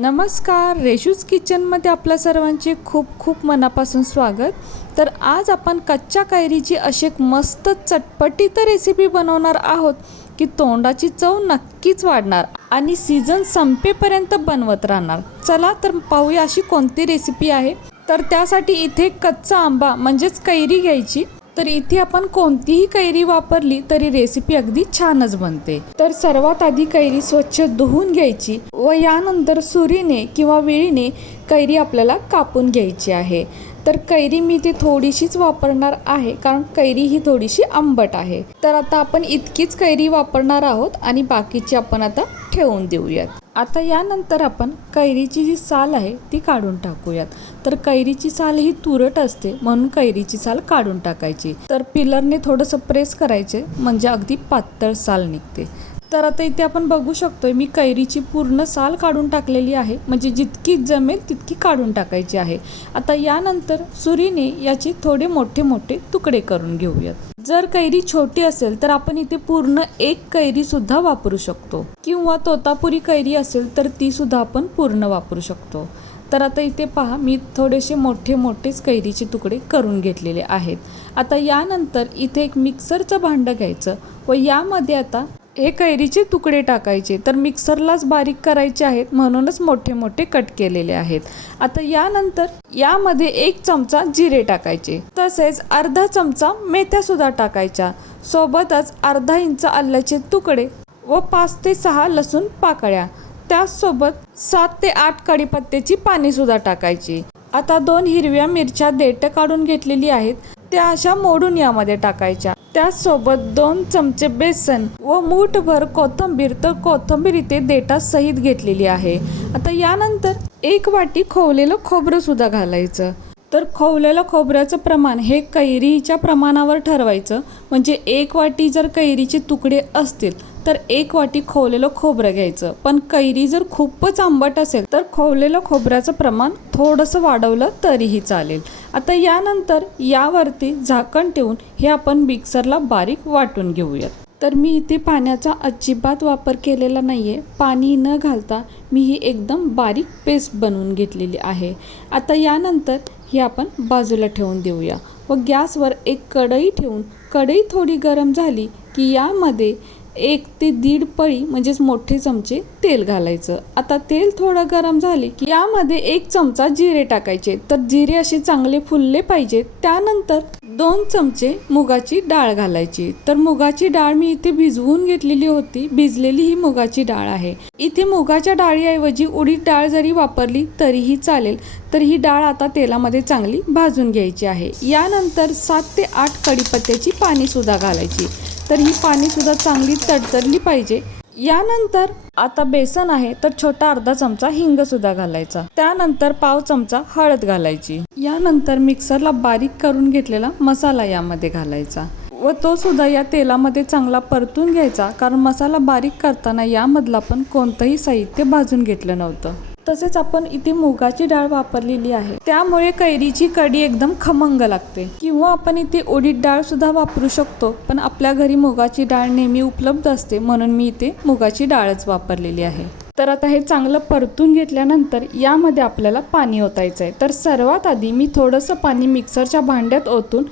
नमस्कार, रेशूज किचनमध्ये आपल्या सर्वांचे खूप खूप मनापासून स्वागत। तर आज आपण कच्च्या कैरीची अशी एक मस्त चटपटीत रेसिपी बनवणार आहोत की तोंडाची चव नक्कीच वाढणार आणि सीझन संपेपर्यंत बनवत राहणार। चला तर पाहूया अशी कोणती रेसिपी आहे। तर त्यासाठी इथे कच्चा आंबा म्हणजेच कैरी घ्यायची। तर इथे आपण कोणतीही कैरी वापरली तरी रेसिपी अगदी छानच बनते। तर सर्वात आधी कैरी स्वच्छ धुवून घ्यायची व यानंतर सुरीने किंवा विळीने कैरी आपल्याला कापून घ्यायची आहे। तर कैरी मी ती थोडीशीच वापरणार आहे कारण कैरी ही थोडीशी आंबट आहे। तर आता आपण इतकीच कैरी वापरणार आहोत आणि बाकीची आपण आता ठेवून देऊयात। आता यानंतर आपण कैरीची जी साल आहे ती काढून टाकूयात। तर कैरीची साल ही तुरट असते म्हणून कैरीची साल काढून टाकायची। तर पिलरने थोडंसं प्रेस करायचे म्हणजे अगदी पातळ साल निघते। तर आता इथे आपण बघू शकतोय मी कैरीची पूर्ण साल काढून टाकलेली आहे, म्हणजे जितकी जमेल तितकी काढून टाकायची आहे। आता यानंतर सुरीने याचे थोडे मोठे मोठे तुकडे करून घेऊयात। जर कैरी छोटी असेल तर आपण इथे पूर्ण एक कैरी सुद्धा वापरू शकतो किंवा तोतापुरी कैरी असेल तर ती सुद्धा आपण पूर्ण वापरू शकतो। तर आता इथे पहा मी थोडेसे मोठे मोठेच कैरीचे तुकडे करून घेतलेले आहेत। आता यानंतर इथे एक मिक्सरचं भांडं घ्यायचं व यामध्ये आता हे कैरीचे तुकडे टाकायचे। तर मिक्सरलाच बारीक करायचे आहेत म्हणूनच मोठे मोठे कट केलेले आहेत। आता यानंतर यामध्ये 1 चमचा जिरे टाकायचे, तसेच अर्धा चमचा मेथ्या सुद्धा टाकायच्या, सोबतच अर्धा इंच आल्याचे तुकडे व 5 ते 6 लसूण पाकळ्या, त्याचसोबत 7 ते 8 कढीपत्त्याची पाने सुद्धा टाकायची। आता 2 हिरव्या मिरच्या देठ काढून घेतलेली आहेत त्या अशा मोडून यामध्ये टाकायच्या, त्याचसोबत 2 चमचे बेसन व मूठभर कोथिंबीर। तर कोथिंबीर इथे देठासहित घेतलेली आहे। आता यानंतर 1 वाटी खोवलेलं खोबरं सुद्धा घालायचं। तर खोवलेलं खोबऱ्याचं प्रमाण हे कैरीच्या प्रमाणावर ठरवायचं, म्हणजे 1 वाटी जर कैरीचे तुकडे असतील तर 1 वाटी खोवलेलं खोबरं घ्यायचं। पण कैरी जर खूपच आंबट असेल तर खोवलेलं खोबऱ्याचं प्रमाण थोडंसं वाढवलं तरीही चालेल। आता यानंतर यावरती झाकण ठेवून हे आपण मिक्सरला बारीक वाटून घेऊयात। तर मी इथे पाण्याचा अजिबात वापर केलेला नाही आहे, पाणी न घालता मी ही एकदम बारीक पेस्ट बनवून घेतलेली आहे। आता यानंतर हे आपण बाजूला ठेवून देऊया व गॅसवर एक कढई ठेवून कढई थोडी गरम झाली की यामध्ये 1 ते 1.5 पळी म्हणजेच मोठे चमचे तेल घालायचं। आता तेल थोडं गरम झाले की यामध्ये 1 चमचा जिरे टाकायचे। तर जिरे असे चांगले फुलले पाहिजे। त्यानंतर 2 चमचे मुगाची डाळ घालायची। तर मुगाची डाळ मी इथे भिजवून घेतलेली होती, भिजलेली ही मुगाची डाळ आहे। इथे मुगाच्या डाळीऐवजी उडीद डाळ जरी वापरली तरीही चालेल। तर ही डाळ आता तेलामध्ये चांगली भाजून घ्यायची आहे। यानंतर 7 ते 8 कढीपत्त्याची पाने सुद्धा घालायची। तर ही पाने सुद्धा चांगली तडतडली पाहिजे। यानंतर आता बेसन आहे तर छोटा अर्धा चमचा हिंग सुद्धा घालायचा, त्यानंतर पाव चमचा हळद घालायची। यानंतर मिक्सरला बारीक करून घेतलेला मसाला यामध्ये घालायचा व तो सुद्धा या तेलामध्ये चांगला परतून घ्यायचा, कारण मसाला बारीक करताना यामधलं आपण कोणतंही साहित्य भाजून घेतलं नव्हतं। तसेच आपण इथे मुगाची डाळ वापरलेली आहे त्यामुळे कैरीची कढी एकदम खमंग लागते। किंवा आपण इथे उडीद डाळ सुद्धा वापरू शकतो, पण आपल्या घरी मुगाची डाळ नेहमी उपलब्ध असते म्हणून मी इथे मुगाची डाळच वापरलेली आहे। तर आता हे चांगलं परतून घेतल्यानंतर यामध्ये आपल्याला पाणी ओतायचं आहे। तर सर्वात आधी मी थोडंसं पाणी मिक्सरच्या भांड्यात ओतून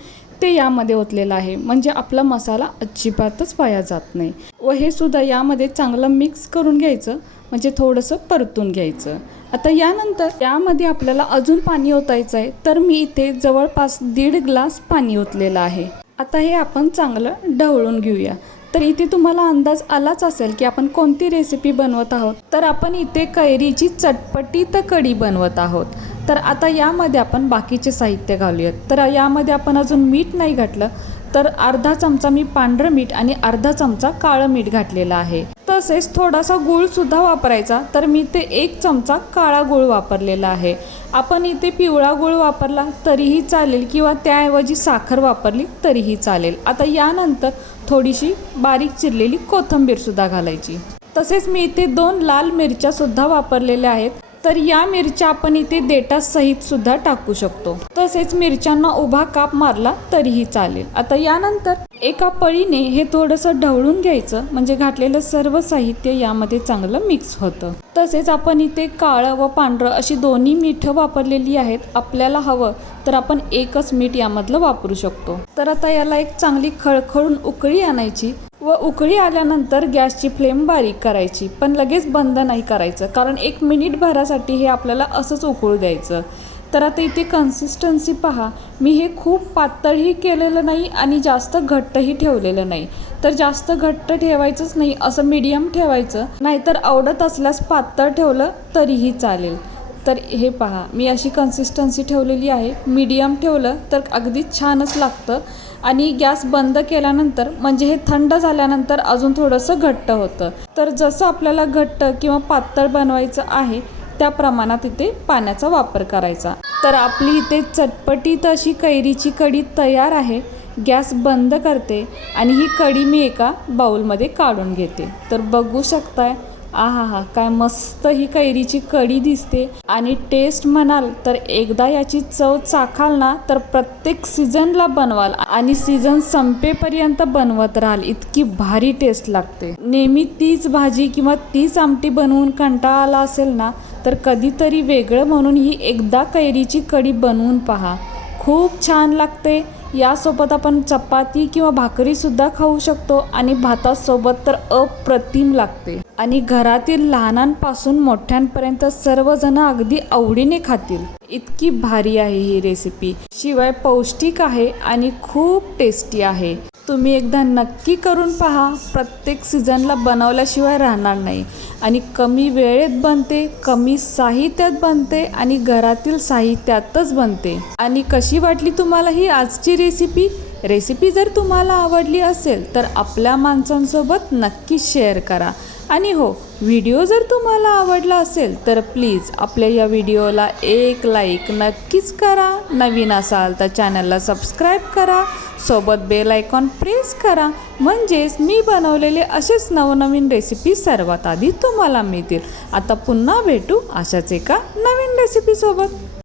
ते यामध्ये ओतलेलं आहे, म्हणजे आपला मसाला अजिबातच वाया जात नाही। व हे सुद्धा यामध्ये चांगलं मिक्स करून घ्यायचं, म्हणजे थोडंसं परतून घ्यायचं। आता यानंतर यामध्ये आपल्याला अजून पाणी ओतायचं आहे। तर मी इथे जवळपास 1.5 ग्लास पाणी ओतलेलं आहे। आता हे आपण चांगलं ढवळून घेऊया। तर इथे तुम्हाला अंदाज आलाच असेल की आपण कोणती रेसिपी बनवत आहोत। तर आपण इथे कैरीची चटपटीत कढी बनवत आहोत। तर आता यामध्ये आपण बाकीचे साहित्य घालूयात। तर यामध्ये आपण अजून मीठ नाही घातलं, तर अर्धा चमचा मी पांढरं मीठ आणि अर्धा चमचा काळं मीठ घातलेलं आहे। तसेच थोडासा गूळ सुद्धा वापरायचा, तर मी इथे 1 चमचा काळा गूळ वापरलेला आहे। आपण इथे पिवळा गूळ वापरला तरीही चालेल किंवा त्याऐवजी साखर वापरली तरीही चालेल। आता यानंतर थोडीशी बारीक चिरलेली कोथिंबीर सुद्धा घालायची। तसेच मी इथे 2 लाल मिरच्या सुद्धा वापरलेल्या आहेत। तर या मिरच्या आपण इथे देठासहित सुद्धा टाकू शकतो. तसेच मिरच्यांना उभा काप मारला तरीही चालेल. आता यानंतर एका पळीने हे थोडंसं ढवळून घ्यायचं, म्हणजे घातलेलं सर्व साहित्य यामध्ये चांगलं मिक्स होतं. तसेच आपण इथे काळं व पांढरं अशी दोन्ही मीठं वापरलेली आहेत. आपल्याला हवं तर आपण एकच मीठ यामधलं वापरू शकतो. तर आता याला एक चांगली खळखळून उकळी आणायची व उकळी आल्यानंतर गॅसची फ्लेम बारीक करायची, पण लगेच बंद नाही करायचं, कारण 1 मिनिटभरासाठी हे आपल्याला असंच उकळू द्यायचं. तर आता इथे कन्सिस्टन्सी पहा, मी हे खूप पातळही केलेलं नाही आणि जास्त घट्टही ठेवलेलं नाही. तर जास्त घट्ट ठेवायचंच नाही, असं मीडियम ठेवायचं, नाहीतर आवडत असल्यास पातळ ठेवलं तरीही चालेल. तर हे पहा, मी अशी कन्सिस्टन्सी ठेवलेली आहे. मीडियम ठेवलं तर अगदीच छानच लागतं. आणि गॅस बंद केल्यानंतर, म्हणजे हे थंड झाल्यानंतर अजून थोडंसं घट्ट होतं. तर जसं आपल्याला घट्ट किंवा पातळ बनवायचं आहे त्या प्रमाणात इथे पाण्याचा वापर करायचा. तर आपली इथे चटपटीत अशी कैरीची कढी तयार आहे. गॅस बंद करते आणि ही कढी मी एका बाउलमध्ये काढून घेते. तर बघू शकताय, आहा, काय मस्त ही कैरीची कढी दिसते. आणि टेस्ट म्हणाल तर एकदा याची चव चाखाल ना तर प्रत्येक सीझनला बनवाल आणि सीझन संपेपर्यंत बनवत राहाल, इतकी भारी टेस्ट लागते. नेहमी तीच भाजी किंवा तीच आमटी बनवून कंटाळा आला असेल ना, तर कधीतरी वेगळं म्हणून ही एकदा कैरीची कढी बनवून पहा, खूप छान लागते. यासोबत आपण चपाती किंवा भाकरीसुद्धा खाऊ शकतो आणि भातासोबत तर अप्रतिम लागते. आणि घरातील लहानांपासून मोठ्यांपर्यंत सर्वजण अगदी आवडीने खातील, इतकी भारी आहे ही रेसिपी. शिवाय पौष्टिक आहे आणि खूप टेस्टी आहे. तुम्ही एकदा नक्की करून पहा, प्रत्येक सीझनला बनवल्याशिवाय राहणार नाही. आणि कमी वेळेत बनते, कमी साहित्यात बनते आणि घरातील साहित्यातच बनते. आणि कशी वाटली तुम्हाला ही आजची रेसिपी जर तुम्हाला आवडली असेल तर आपल्या माणसांसोबत नक्की शेअर करा. आणि हो, व्हिडिओ जर तुम्हाला आवडला असेल तर प्लीज आपल्या या व्हिडिओला एक लाईक नक्कीच करा. नवीन असाल तर चॅनलला सबस्क्राईब करा, सोबत बेल आयकॉन प्रेस करा, म्हणजेच मी बनवलेले असेच नवनवीन रेसिपी सर्वात आधी तुम्हाला मिळतील. आता पुन्हा भेटू अशाच एका नवीन रेसिपीसोबत.